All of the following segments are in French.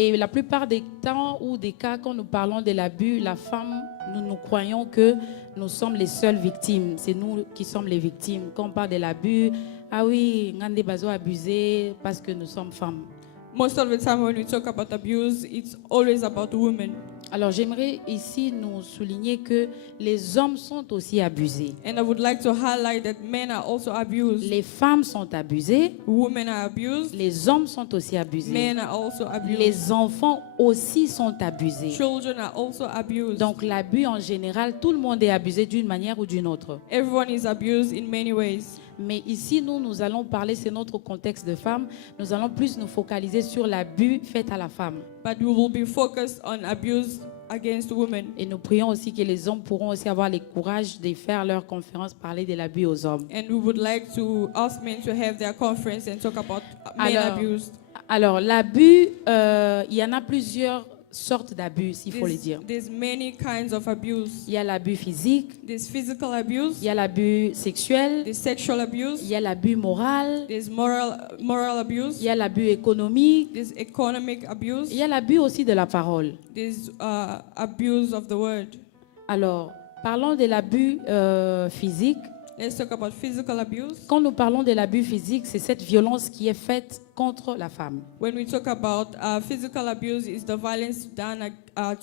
Et la plupart des temps ou des cas, quand nous parlons de l'abus, la femme, nous croyons que nous sommes les seules victimes. C'est nous qui sommes les victimes. Quand on parle de l'abus, ah oui, Ngande Bazo abusé parce que nous sommes femmes. Most of the time when we talk about abuse, it's always about women. Alors j'aimerais ici nous souligner que les hommes sont aussi abusés. And I would like to highlight that men are also abused. Les femmes sont abusées. Women are abused. Les hommes sont aussi abusés. Men are also abused. Les enfants aussi sont abusés. Children are also abused. Donc l'abus en général, tout le monde est abusé d'une manière ou d'une autre. Everyone is abused in many ways. Mais ici, nous allons parler, c'est notre contexte de femme, nous allons plus nous focaliser sur l'abus fait à la femme. But we will be focused on abuse against women. Et nous prions aussi que les hommes pourront aussi avoir le courage de faire leur conférence, parler de l'abus aux hommes. And we would like to ask men to have their conference and talk about men abused. Alors l'abus, il y en a plusieurs sortes d'abus, s'il faut le dire. There's many kinds of abuse. Il y a l'abus physique, There's physical abuse. il y a l'abus sexuel, There's sexual abuse. il y a l'abus moral, There's moral abuse. il y a l'abus économique, There's economic abuse. il y a l'abus aussi de la parole. There's abuse of the word. Alors, parlons de l'abus physique. Let's talk about physical abuse. Quand nous parlons de l'abus physique, c'est cette violence qui est faite contre la femme. When we talk about physical abuse, it's the violence done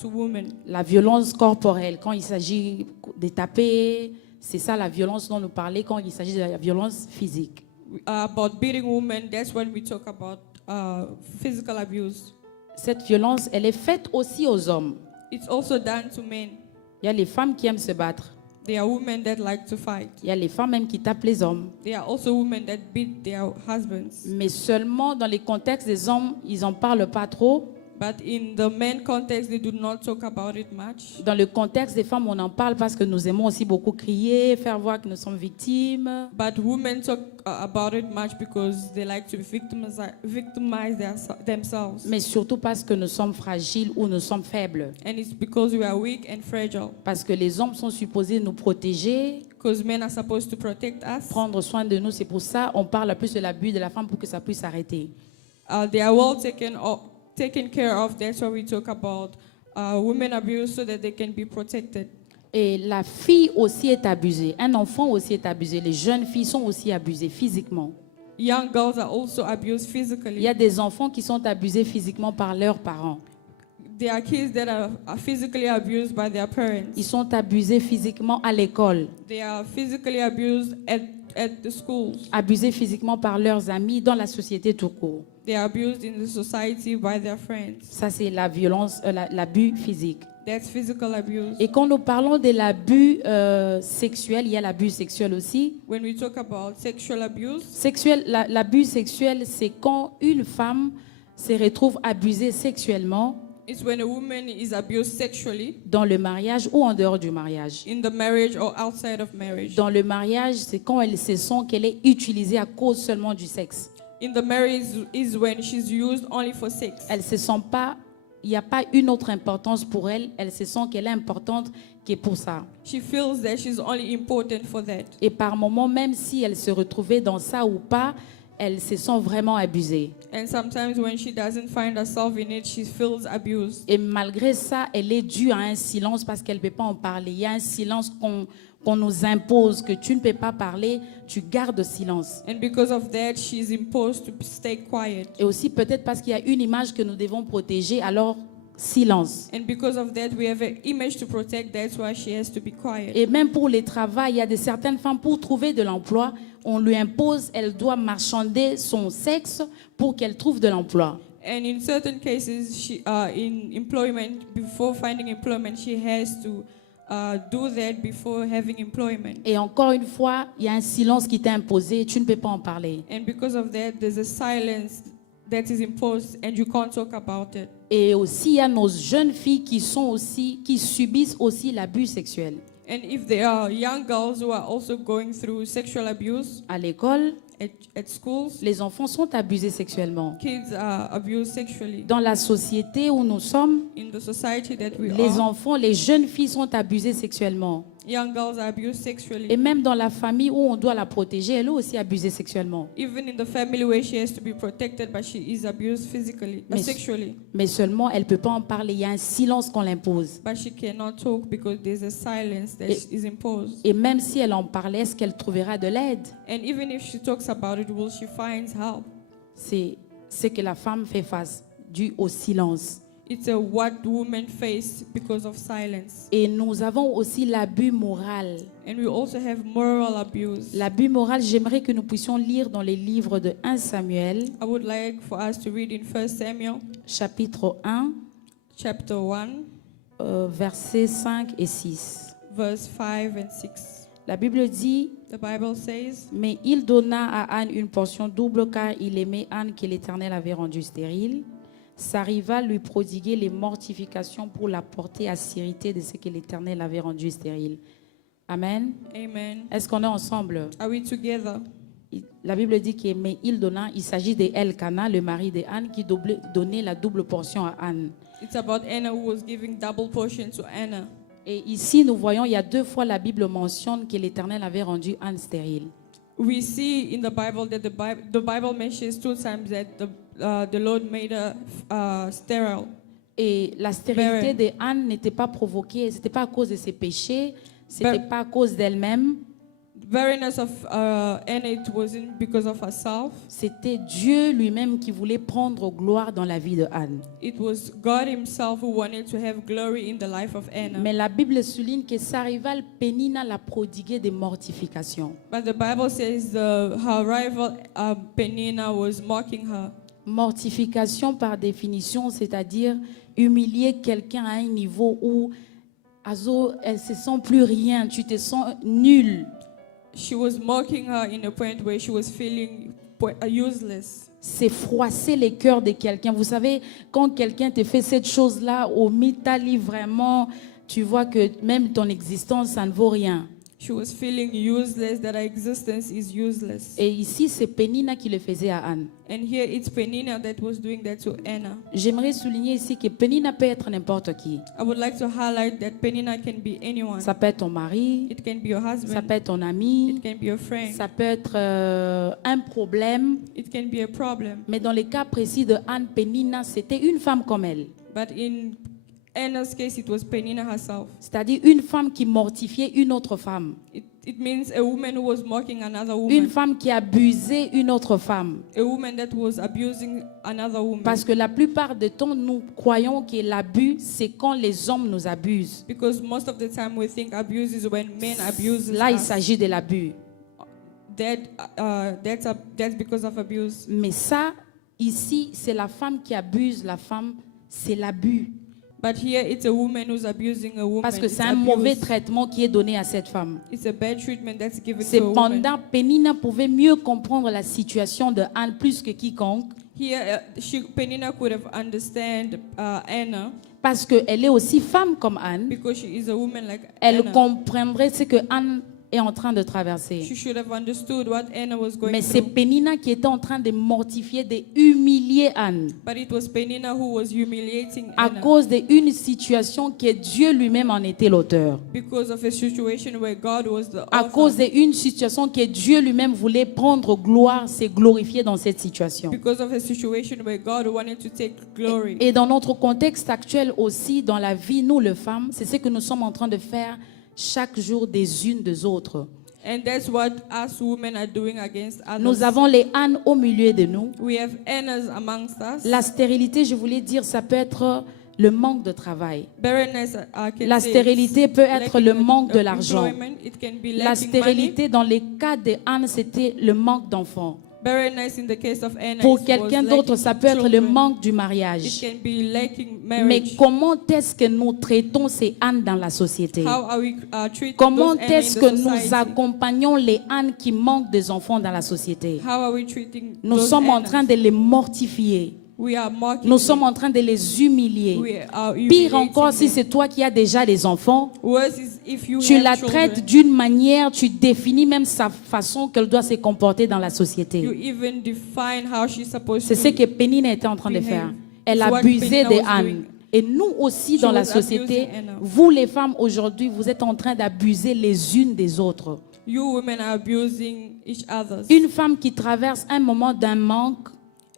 to women. La violence corporelle, quand il s'agit de taper, c'est ça la violence dont nous parlons quand il s'agit de la violence physique. About beating women, that's when we talk about physical abuse. Cette violence, elle est faite aussi aux hommes. It's also done to men. Il y a les femmes qui aiment se battre. There are women that like to fight. Il y a les femmes même qui tapent les hommes. There are also women that beat their husbands. Mais seulement dans les contextes des hommes, ils n'en parlent pas trop. But in the men context, they do not talk about it much. Dans le contexte des femmes, on en parle parce que nous aimons aussi beaucoup crier, faire voir que nous sommes victimes. But women talk about it much because they like to victimize themselves. Mais surtout parce que nous sommes fragiles ou nous sommes faibles. And it's because we are weak and fragile. Parce que les hommes sont supposés nous protéger, Because men are supposed to protect us. prendre soin de nous. C'est pour ça qu'on parle plus de l'abus de la femme pour que ça puisse s'arrêter. They are well taken care of. That's why we talk about women abuse so that they can be protected. Et la fille aussi est abusée. Un enfant aussi est abusé. Les jeunes filles sont aussi abusées physiquement. Young girls are also abused Il y physically. a des enfants qui sont abusés physiquement par leurs parents. There are kids that are physically abused by their parents. Ils sont abusés physiquement à l'école. They are physically abused at the schools. Abusés physiquement par leurs amis dans la société tout court. They are abused in the society by their friends. Ça, c'est la violence, l'abus physique. That's physical abuse. Et quand nous parlons de l'abus sexuel, il y a l'abus sexuel aussi. When we talk about sexual abuse, L'abus sexuel, c'est quand une femme se retrouve abusée sexuellement it's when a woman is abused sexually dans le mariage ou en dehors du mariage. in the marriage or outside of marriage. Dans le mariage, c'est quand elle se sent qu'elle est utilisée à cause seulement du sexe. In the marriage is when she's used only for sex. Elle se sent pas, il n'y a pas une autre importance pour elle. Elle se sent qu'elle est importante que pour ça. She feels that she's only important for that. Et par moments, même si elle se retrouvait dans ça ou pas, elle se sent vraiment abusée. And sometimes when she doesn't find herself in it, she feels abused. Et malgré ça, elle est due à un silence parce qu'elle ne peut pas en parler. Il y a un silence qu'on nous impose, que tu ne peux pas parler, tu gardes silence. And because of that, she's imposed to stay quiet. Et aussi peut-être parce qu'il y a une image que nous devons protéger, alors silence. And because of that, we have an image to protect. That's why she has to be quiet. Et même pour les travaux, il y a de certaines femmes, pour trouver de l'emploi, on lui impose, elle doit marchander son sexe pour qu'elle trouve de l'emploi. And in certain cases, in employment, before finding employment, she has to do that before having employment. Et encore une fois, il y a un silence qui t'est imposé, tu ne peux pas en parler. And because of that, there's a silence that is imposed and you can't talk about it. Et aussi, il y a nos jeunes filles qui subissent aussi l'abus sexuel. And if there are young girls who are also going through sexual abuse À l'école, at schools, les enfants sont abusés sexuellement. kids are abused sexually. Dans la société où nous sommes, In the society that we les are, enfants, les jeunes filles sont abusées sexuellement. Young girls are abused Et sexually. même dans la famille où on doit la protéger, elle est aussi abusée sexuellement. Even in the family where she has to be protected, but she is abused physically, Mais- sexually. Mais seulement, elle ne peut pas en parler. Il y a un silence qu'on l'impose. But she cannot talk because there's a silence that is imposed. Et même si elle en parlait, est-ce qu'elle trouvera de l'aide? And even if she talks about it, will she find help? C'est ce que la femme fait face, dû au silence. It's a what women face because of silence. Et nous avons aussi l'abus moral. And we also have moral abuse. L'abus moral, j'aimerais que nous puissions lire dans les livres de 1 Samuel, I would like for us to read in 1 Samuel chapitre 1, chapter 1, versets 5 et 6. verse 5 and 6. La Bible dit, The Bible says, mais il donna à Anne une portion double car il aimait Anne que l'Éternel avait rendue stérile. Sa rivale lui prodiguait les mortifications pour la porter à s'irriter de ce que l'Éternel avait rendu stérile. Amen. Amen. Est-ce qu'on est ensemble? Are we together? La Bible dit que mais il donna, il s'agit de Elkana, le mari de Anne, qui donnait la double portion à Anne. It's about Anna who was giving double portion to Anna. Et ici, nous voyons, il y a 2 fois la Bible mentionne que l'Éternel avait rendu Anne stérile. We see in the Bible that the Bible mentions 2 times that the Lord made her sterile. Et la stérilité Barren. de Anne n'était pas provoquée, c'était pas à cause de ses péchés, c'était pas à cause d'elle-même, The barrenness of Anna, it wasn't because of herself. c'était Dieu lui-même qui voulait prendre gloire dans la vie de Anne. It was God himself who wanted to have glory in the life of Anna. Mais la Bible souligne que sa rivale Pénina l'a prodigué des mortifications. But the Bible says her rival Peninnah was mocking her. Mortification par définition, c'est-à-dire humilier quelqu'un à un niveau où elle se sent plus rien, tu te sens nul. She was mocking her in a point where she was feeling useless. C'est froisser les cœurs de quelqu'un. Vous savez, quand quelqu'un te fait cette chose-là, au mitali, vraiment, tu vois que même ton existence, ça ne vaut rien. She was feeling useless, that her existence is useless. Et ici, c'est Pénina qui le faisait à Anne. And here it's Peninnah that was doing that to Anna. J'aimerais souligner ici que Pénina peut être n'importe qui. I would like to highlight that Peninnah can be anyone. Ça peut être ton mari, It can be your ça husband. peut être ton ami, It can be your friend. ça peut être un problème. It can be a problem. Mais dans le cas précis de Anne, Pénina, c'était une femme comme elle. But in Anna's case, it was Peninnah herself. C'est-à-dire une femme qui mortifiait une autre femme. It means a woman who was mocking another Une woman. femme qui abusait une autre femme. A woman that was abusing another woman. Parce que la plupart du temps, nous croyons que l'abus, c'est quand les hommes nous abusent. Because most of the time we think abuse is when men abuse Là, il us. s'agit de l'abus. That's because of abuse. Mais ça, ici, c'est la femme qui abuse la femme, c'est l'abus. But here it's a woman who's abusing a woman. Parce que It's c'est un abuse. mauvais traitement qui est donné à cette femme. It's a bad treatment that's given to a woman. Cependant, Pénina pouvait mieux comprendre la situation de Anne plus que quiconque. Here, Peninnah could have understand Anna Parce qu'elle est aussi femme comme Anne. because she is a woman like Elle Anna. comprendrait ce que Anne est en train de traverser. She should have understood what Anna was going Mais c'est through. Pénina qui était en train de mortifier, de humilier Anne But it was Peninnah who was humiliating à Anna cause d'une situation que Dieu lui-même en était l'auteur. because of a situation where God was the À author. cause d'une situation que Dieu lui-même voulait prendre gloire, se glorifier dans cette situation. Because of a situation where God wanted to take glory. Et dans notre contexte actuel aussi, dans la vie, nous les femmes, c'est ce que nous sommes en train de faire chaque jour des unes des autres. And that's what us women are doing against others. Nous avons les Anne au milieu de nous. We have Annas amongst us. La stérilité, je voulais dire, ça peut être le manque de travail. Barrenness, can La say stérilité it's peut être le lacking manque de of l'argent. employment. It can be La lacking stérilité, dans les cas de Anne, c'était le manque d'enfants. money. Barrenness in the case of Anna Pour it was quelqu'un d'autre, lacking ça peut être le children. manque du It mariage. can be lacking Mais marriage. comment est-ce que nous traitons ces Anne dans la société? How are we treating Comment those Anna in est-ce the que nous society? accompagnons les Anne qui manquent des enfants dans la société? How are we treating Nous those sommes en Annas? train de les mortifier. We are mocking Nous them. sommes en train de les humilier. We are Pire humiliating encore, si them. c'est toi qui as déjà des enfants, Worse is if you tu have la children, traites d'une manière, tu définis même sa façon qu'elle doit se comporter dans la you société. even define how she's supposed C'est to ce que Pénina était en train de behave. faire. Elle It's what abusait Peninnah de was Anne. doing. Et nous aussi She dans la was société, abusing Anna. vous les femmes aujourd'hui, vous êtes en train d'abuser les unes des autres. You women are abusing each other. Une femme qui traverse un moment d'un manque,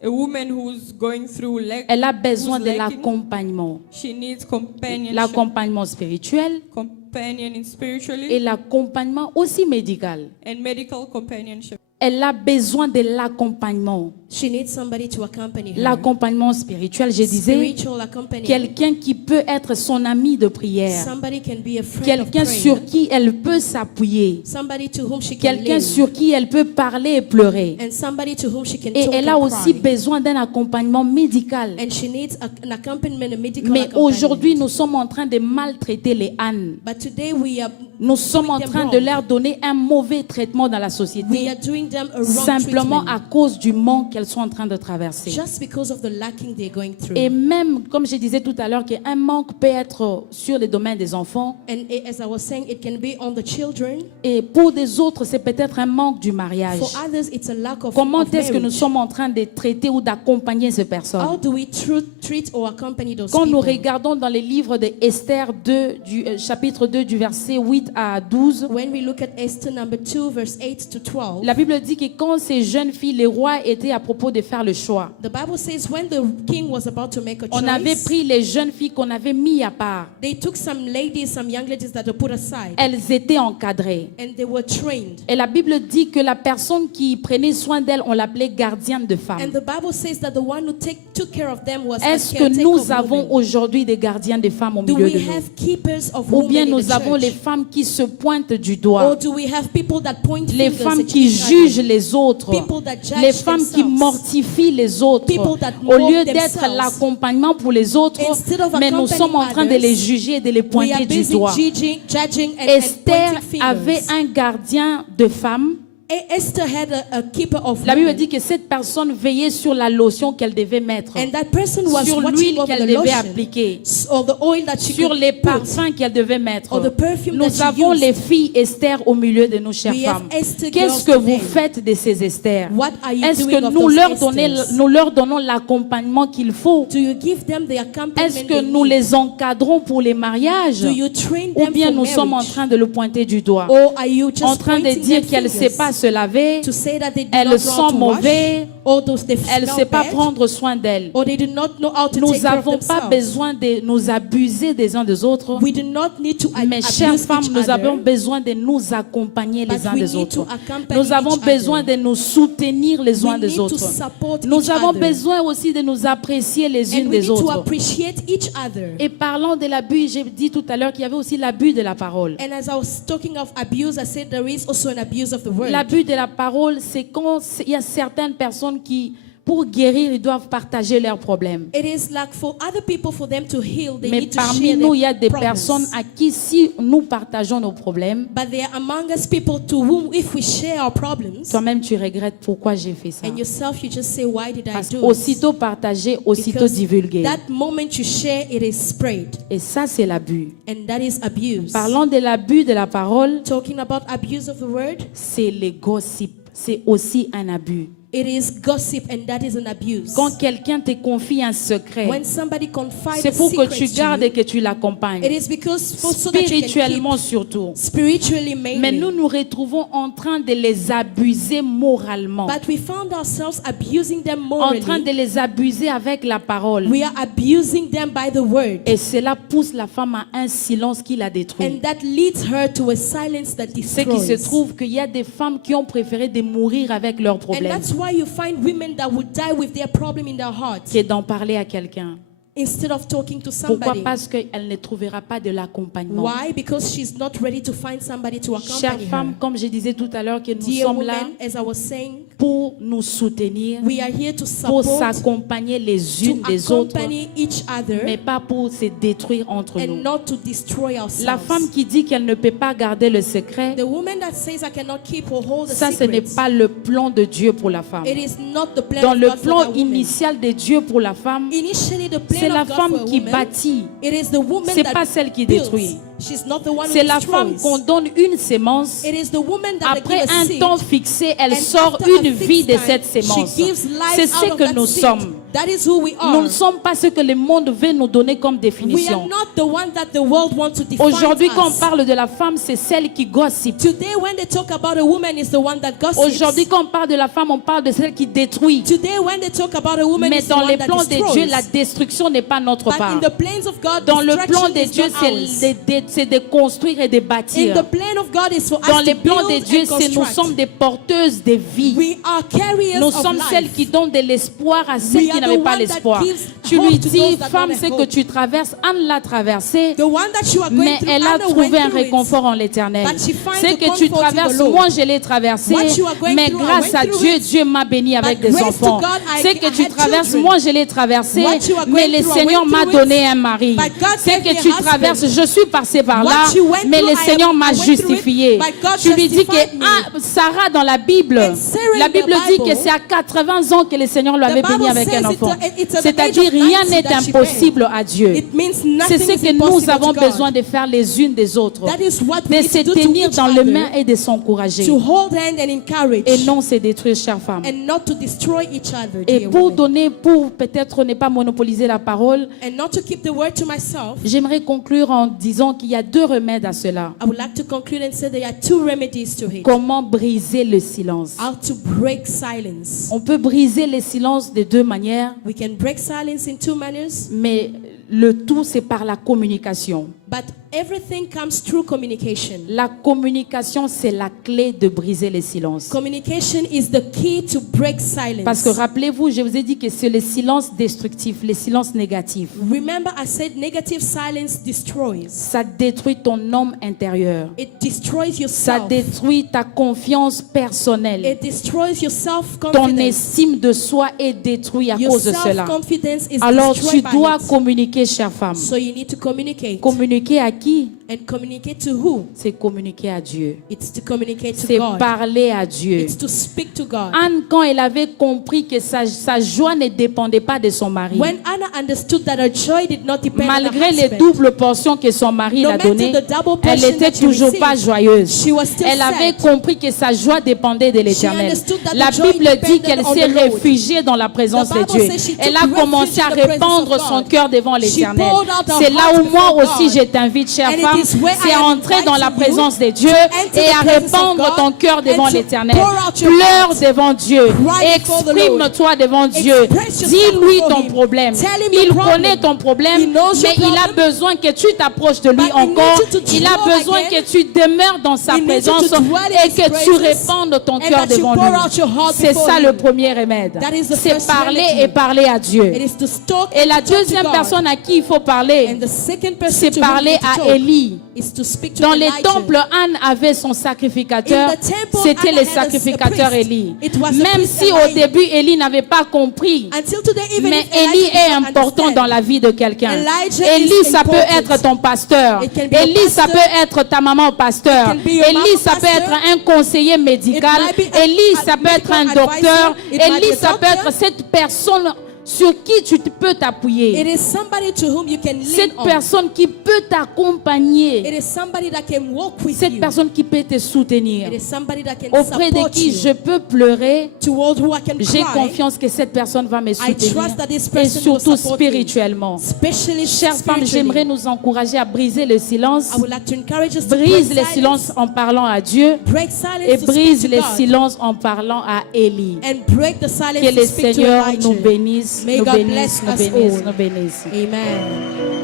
A woman who's going through elle a besoin who's de lacking, l'accompagnement. she needs companionship, L'accompagnement spirituel companion in spiritually et l'accompagnement aussi médical. and medical companionship. Elle a besoin de l'accompagnement. She needs somebody to accompany her. L'accompagnement spirituel, je disais, Spiritual accompaniment. quelqu'un qui peut être son ami de prière. Somebody can be a friend of Quelqu'un prayer. sur qui elle peut s'appuyer. Somebody to whom she can Quelqu'un lean. sur qui elle peut parler et pleurer. And somebody to whom she can Et talk elle a and aussi cry. besoin d'un accompagnement médical. And she needs an accompaniment, a medical Mais accompaniment. aujourd'hui, nous sommes en train de maltraiter les ânes. But today we are Nous sommes en them train wrong. de leur donner un mauvais traitement dans la we société, are doing them a wrong simplement treatment. à cause du manque qu'elles sont en train de traverser. Just because of the lacking they're going through. Et même, comme je disais tout à l'heure, qu'un manque peut être sur les domaines des enfants. And as I was saying, it can be on the children. Et pour des autres, c'est peut-être un manque du mariage. For others, it's a lack of Comment of est-ce que nous marriage. sommes en train de traiter ou d'accompagner ces How personnes? do we treat or accompany those Quand nous people? regardons dans les livres de Esther 2, chapitre 2, du verset 8 à 12, When we look at Esther number 2, verse 8 to 12, la Bible dit que quand ces jeunes filles, les rois étaient à propos de faire le choix. the Bible says when the king was about to make a On avait choice, pris les jeunes filles qu'on avait mis à part. they took some ladies, some young ladies that were put aside, Elles étaient encadrées. and they were trained. Et la Bible dit que la personne qui prenait soin d'elles, on l'appelait gardienne de And femmes. the Bible says that the one who took care of them was a Est-ce que caretaker nous of avons women. aujourd'hui des gardiens de femmes au Do milieu we de nous? have keepers of Ou women bien in nous the avons les church? femmes qui se pointent du Or doigt, do we have people that point les fingers femmes at qui each jugent other? les autres, People that judge les femmes qui themselves. mortifient les autres, People that au lieu mock d'être themselves. l'accompagnement pour les autres, Instead of mais nous accompanying sommes en train de les others, juger et de les We pointer are du busy doigt. judging and Esther pointing avait fingers. un gardien de femme. Esther had a keeper of La Bible women, dit que cette personne veillait sur la lotion qu'elle devait mettre, and that person was sur watching l'huile over qu'elle the devait lotion appliquer, or the oil that she sur could les put. parfums qu'elle devait mettre. Or the perfume that Nous she avons used. les filles Esther au milieu de nos chères We have femmes. Esther Qu'est-ce girls que vous today. faites de ces Esther? What are you Est-ce doing que of nous those leur, Esthers? nous leur donnons l'accompagnement qu'il faut? Do you give them the accompaniment Est-ce que they nous need? les encadrons pour les mariages? Do you train Ou them bien for nous sommes en marriage? train de le pointer du doigt, Or are you just en train de pointing dire their qu'elle ne sait fingers pas se laver, to say that they do elle not know sent how to mauvais, wash, or those they elle ne smell sait pas bad, prendre soin d'elle? or they do not know how to Nous take care of n'avons pas themselves? besoin de nous abuser des uns des autres. We do not need to Mes abuse chères each femmes, nous other, avons besoin de nous accompagner but les uns we des need to autres. accompany Nous avons each besoin other. de nous soutenir les We uns des need to autres. support Nous each avons other. besoin aussi de nous apprécier les And unes we des need to autres. appreciate each other. Et parlant de l'abus, j'ai dit tout à l'heure qu'il y avait aussi l'abus de la parole. And as I was talking of abuse, I said there is also an abuse of the word. L'abus de la parole, c'est quand il y a certaines personnes qui, pour guérir, ils doivent partager leurs problèmes. It is like for other people, for them to heal, they Mais need to parmi share nous, their il y a des problems. personnes à qui, si nous partageons nos problèmes, But there are among us people to whom, if we share our problems, toi-même tu regrettes pourquoi j'ai fait ça. and yourself, you just say, why did I Parce do it? qu'aussitôt partager, aussitôt Because divulguer. that moment you share, it is spread. Et ça, c'est l'abus. And that is abuse. Parlant de l'abus de la parole, Talking about abuse of the word, c'est les gossips. C'est aussi un abus. it is gossip, and that is an abuse. Quand quelqu'un te confie un secret, When somebody confides c'est a pour que secret tu to gardes you, et que tu l'accompagnes. it is because so that you can Spirituellement keep surtout. spiritually mainly. Mais nous nous retrouvons en train de les abuser moralement. But we found ourselves abusing them En morally. train de les abuser avec la parole. We are abusing them by the word. Et cela pousse la femme à un silence qui la détruit. And that leads her to a silence that C'est qu'il se destroys. trouve qu'il y a des femmes qui ont préféré de mourir avec leurs And problèmes that's why you find women that would die with their problem in their heart que d'en parler à quelqu'un. instead of talking to Pourquoi? somebody. Parce qu'elle ne trouvera pas de l'accompagnement. Why? Because she's not ready to find somebody to Chères accompany femmes, her. comme je disais tout à l'heure, que nous Dear sommes là women, as I was saying, pour nous soutenir, we are here to pour support, s'accompagner les to unes des autres, accompany each mais other, pas pour se détruire entre and nous. not to destroy La ourselves. femme qui dit qu'elle ne peut pas garder le secret, The woman that says I cannot keep or hold a ça ce n'est secret, pas le plan de Dieu pour la femme. it is not the plan Dans of le God for plan that woman. initial de Dieu pour la femme, Initially, the c'est plan la of God femme for a qui woman, bâtit. it is the woman C'est that pas celle qui builds. détruit. She's not the one who C'est la femme destroys. qu'on donne une sémence. It is the woman that Après they give un a temps seed, fixé, elle and sort after a une fixed vie de time, cette she sémence. gives life C'est out ce of que that nous seed. sommes. That is who we Nous are. ne sommes pas ce que le monde veut nous donner comme We are définition. not the one that the world wants to define Aujourd'hui, quand on us. parle de la femme, c'est celle qui gossip. Today, when they talk about a woman, is the one that gossips. Aujourd'hui, quand on parle de la femme, on parle de celle qui détruit. Today, when they talk about a woman, Mais is the dans one les that plans de destroys. Dieu, la destruction n'est pas notre But part. in the plans of God, Dans le plan destruction de is Dieu, not ours. c'est de construire et de In bâtir. the plan of God is for Dans us les to plans de build Dieu, and c'est nous construct. sommes des porteuses de vie. We are carriers Nous of sommes life. celles qui donnent de l'espoir à celles We qui are n'avaient the pas one that l'espoir. gives Tu hope lui to dis, those that femme, don't ce have que hope. tu traverses, Anne l'a traversé, The one that you are going mais through, elle a Anna trouvé went un through it. réconfort en l'éternel. But she finds Ce a que tu comfort in the traverses, Lord. moi je l'ai traversé, What you are going mais through, I grâce went à through Dieu, it. Dieu m'a béni avec But des grace to enfants. God, Ce I que tu had traverses, children. moi je l'ai traversé, What you are going mais le through, I Seigneur went m'a through it. donné un mari. But God Ce gave me que a tu husband. traverses, je suis passé par là, What you went mais through, le Seigneur m'a I went through it. justifié. But God Tu lui dis que justified me. Sarah dans la Bible, And Sarah in la the Bible dit que Bible, c'est à 80 ans que le Seigneur l'avait the Bible béni avec says un it's enfant. it's at the C'est-à-dire age of rien 90 n'est that she impossible à Dieu. It means C'est nothing ce is que nous impossible avons to God. besoin de faire les unes des autres, That is what de we need se to do to tenir each dans les other, mains et de s'encourager, to hold hand and encourage, et non se détruire, chère femme. and not to destroy each other, Et dear pour women. pour peut-être ne pas monopoliser la parole, And not to keep the word to myself, j'aimerais conclure en disant qu'il y a deux remèdes à cela. I would like to conclude and say there are two remedies to it. Comment briser le silence? How to break silence. On peut briser le silence de deux manières, We can break silence in two manners, mais le tout c'est par la communication. but everything comes through communication. La communication, c'est la clé de briser les silences. Communication is the key to break silence. Parce que rappelez-vous, je vous ai dit que c'est le silence destructif, le silence négatif. Remember, I said negative silence destroys. Ça détruit ton homme intérieur. It destroys Ça yourself. détruit ta confiance personnelle. It destroys your Ton self-confidence. estime de soi est détruite à Your cause de cela. self-confidence is Alors tu destroyed by dois it. communiquer, chère femme. So you need to communicate. Communiquer à qui? And communicate to who? C'est communiquer à Dieu. It's to communicate to C'est God. parler à Dieu. It's to speak to God. Anne, quand elle avait compris que sa joie ne dépendait pas de son mari, When Anna understood that her joy did not depend on malgré her les husband, doubles portions que son mari no l'a matter données, the double elle portion n'était that she toujours received, pas joyeuse. she was still Elle avait sad. compris que sa joie dépendait de l'Éternel. understood that La the joy Bible dit depended qu'elle on s'est the Lord. réfugiée dans la présence The de Bible Dieu. says she took Elle a refuge commencé à in the presence répandre of son God. cœur devant She l'Éternel. poured out her C'est là heart où moi before aussi God. je t'invite, chère And it femme, is where I c'est à am entrer dans la inviting you présence de Dieu enter et the à presence of répandre God ton cœur devant and to l'Éternel. pour out your Pleure heart. devant Dieu. Cry before the Lord. Exprime-toi devant Dieu. Express yourself Dis-lui before ton him. problème. Tell him Il your problem. connaît ton problème, He knows your mais il a problem. besoin que tu t'approches de lui But he encore. needs you to Il a draw besoin again. que tu demeures dans sa He needs you to présence dwell in et his que tu presence répandes ton and cœur that you devant pour lui. out your heart C'est before ça him. le premier remède. That is the C'est first parler remedy. et parler à Dieu. It is to talk Et and la to talk to deuxième God. personne à qui il faut parler, And the second person c'est to whom parler you need to à talk Élie. is to speak to Dans les Elijah. temples, Anne avait son sacrificateur. In the temple, C'était Anna le had a sacrificateur priest. Élie. It was the Même priest si au Elijah. début, Élie n'avait pas compris. Until today, even Mais if Elijah Élie est did not important understand, dans la vie de quelqu'un. Elijah Élie, is ça peut important. être ton pasteur. It can be your Élie, ça pastor. peut être ta maman pasteur. It can be your Élie, mama ça peut pastor. être un conseiller médical. It might be a Élie, ça peut être un medical docteur. advisor. It might be Élie, a ça peut doctor. être cette personne sur qui tu peux t'appuyer. It is somebody to whom you can lean Cette on. personne qui peut t'accompagner. It is somebody that can walk with Cette you. personne qui peut te soutenir. It is somebody that can Auprès de support qui you. je peux pleurer. Toward who I can J'ai cry. confiance que cette personne va me soutenir. trust that this Et person will surtout support me. spirituellement. Especially Chères femmes, spiritually. j'aimerais nous encourager à briser le silence. I would like to encourage us to Brise break le silence en parlant à Dieu. break silence Et to brise speak to le God, silence en parlant à Élie. and break the silence Que to le speak to Seigneur Elijah. nous bénisse, May nous God bénisse, bless nous us bénisse, all. nous bénisse. Amen.